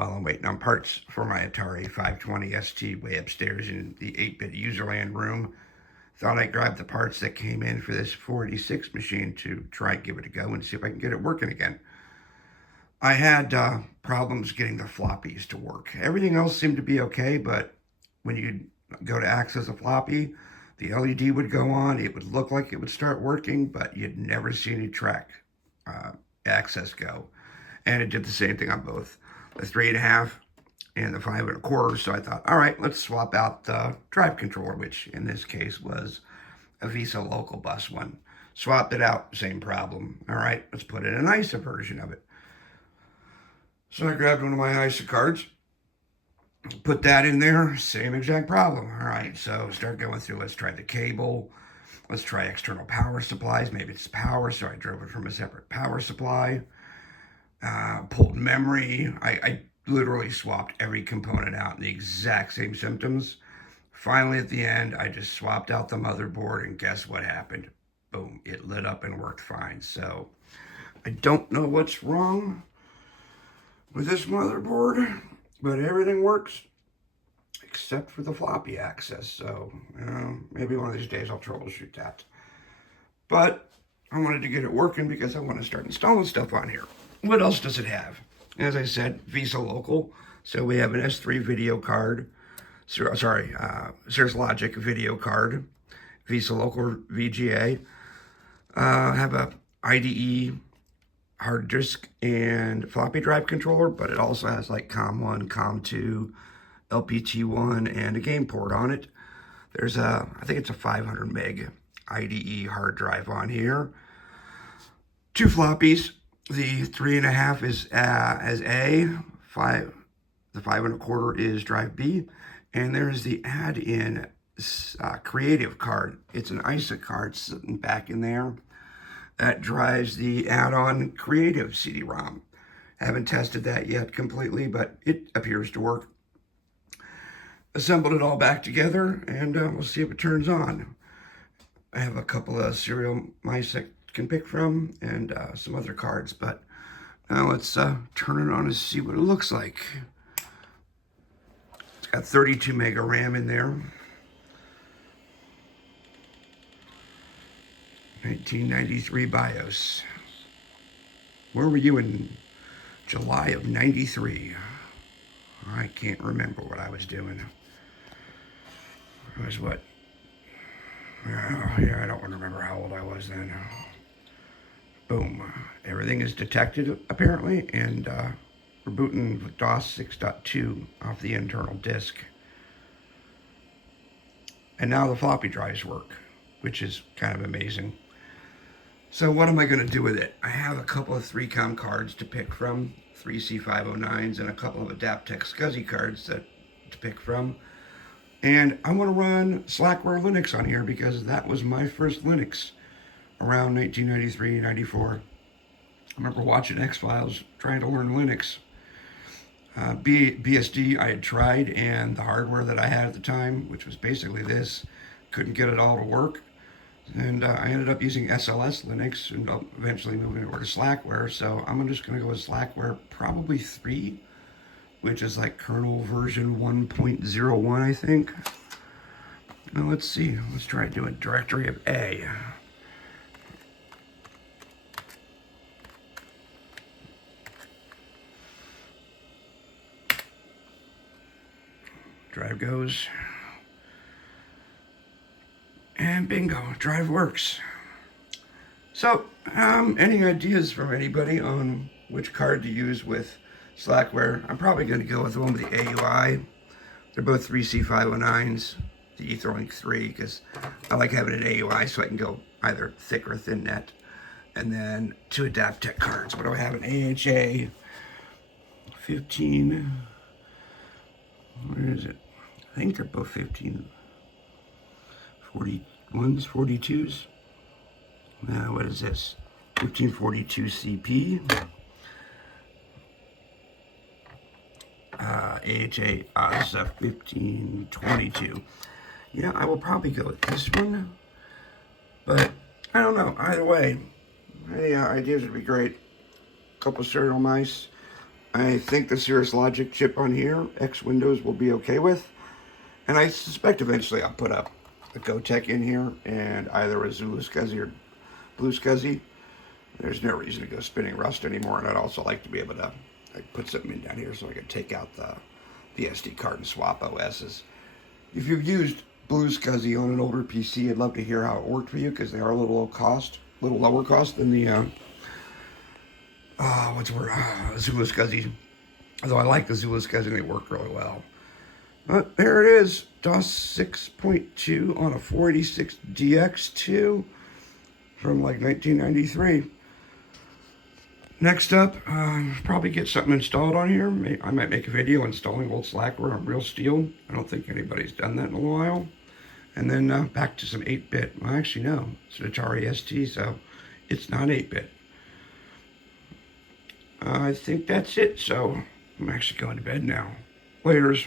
while I'm waiting on parts for my Atari 520 ST way upstairs in the 8-bit userland room. Thought I'd grab the parts that came in for this 486 machine to try and give it a go and see if I can get it working again. I had problems getting the floppies to work. Everything else seemed to be okay, but when you go to access a floppy, the LED would go on. It would look like it would start working, but you'd never see any track access go. And it did the same thing on both the 3.5 and the 5 1/4. So I thought, all right, let's swap out the drive controller, which in this case was a Visa local bus one. Swapped it out, same problem. All right, let's put in an ISA version of it. So I grabbed one of my ISA cards, put that in there, same exact problem. All right, so start going through. Let's try the cable. Let's try external power supplies. Maybe it's power, so I drove it from a separate power supply. Pulled memory. I literally swapped every component out in the exact same symptoms. Finally, at the end, I just swapped out the motherboard, and guess what happened? Boom, it lit up and worked fine. So I don't know what's wrong with this motherboard, but everything works except for the floppy access. So maybe one of these days I'll troubleshoot that. But I wanted to get it working because I want to start installing stuff on here. What else does it have? As I said, Visa local. So we have an S3 video card. Cirrus Logic video card. Visa local VGA. Have a IDE hard disk and floppy drive controller, but it also has like COM1, COM2, LPT1, and a game port on it. There's I think it's a 500 meg IDE hard drive on here. 2 floppies. The 3.5 is as A, the 5 1/4 is drive B, and there's the add-in creative card. It's an ISA card sitting back in there that drives the add-on creative CD-ROM. Haven't tested that yet completely, but it appears to work. Assembled it all back together, and we'll see if it turns on. I have a couple of serial mice I can pick from, and some other cards, but now let's turn it on and see what it looks like. It's got 32 meg of RAM in there. 1993 BIOS. Where were you in July of 93? I can't remember what I was doing. It was what? Yeah, I don't remember how old I was then. Boom. Everything is detected, apparently, and we're booting with DOS 6.2 off the internal disk. And now the floppy drives work, which is kind of amazing. So what am I going to do with it? I have a couple of 3Com cards to pick from, 3C509s, and a couple of Adaptec SCSI cards to pick from. And I want to run Slackware Linux on here because that was my first Linux around 1993, 94. I remember watching X-Files, trying to learn Linux. BSD I had tried, and the hardware that I had at the time, which was basically this, couldn't get it all to work. And I ended up using SLS Linux and eventually moving over to Slackware. So I'm just going to go with Slackware probably 3, which is like kernel version 1.01, I think. Now let's see. Let's try doing directory of A. Drive goes. And bingo, drive works. So, any ideas from anybody on which card to use with Slackware? I'm probably going to go with the one with the AUI. They're both 3C509s, the Etherlink 3, because I like having an AUI so I can go either thick or thin net. And then 2 Adaptec cards. What do I have? An AHA 15. Where is it? I think they're both 15. 41s, 42s. What is this? 1542 CP. AHA ASA 1522. Yeah, I will probably go with this one. But I don't know. Either way, any ideas would be great. Couple serial mice. I think the Cirrus Logic chip on here, X Windows, will be okay with. And I suspect eventually I'll put up a Gotek in here and either a Zulu SCSI or Blue SCSI. There's no reason to go spinning Rust anymore, and I'd also like to be able to put something in down here so I can take out the SD card and swap OSs. If you've used Blue SCSI on an older PC, I'd love to hear how it worked for you, because they are a little lower cost than the Zulu SCSI. Although I like the Zulu SCSI and they work really well. But there it is, DOS 6.2 on a 486 DX2 from like 1993. Next up, probably get something installed on here. I might make a video installing old Slackware on real steel. I don't think anybody's done that in a while. And then back to some 8-bit. Well, actually, no. It's an Atari ST, so it's not 8-bit. I think that's it, so I'm actually going to bed now. Laters.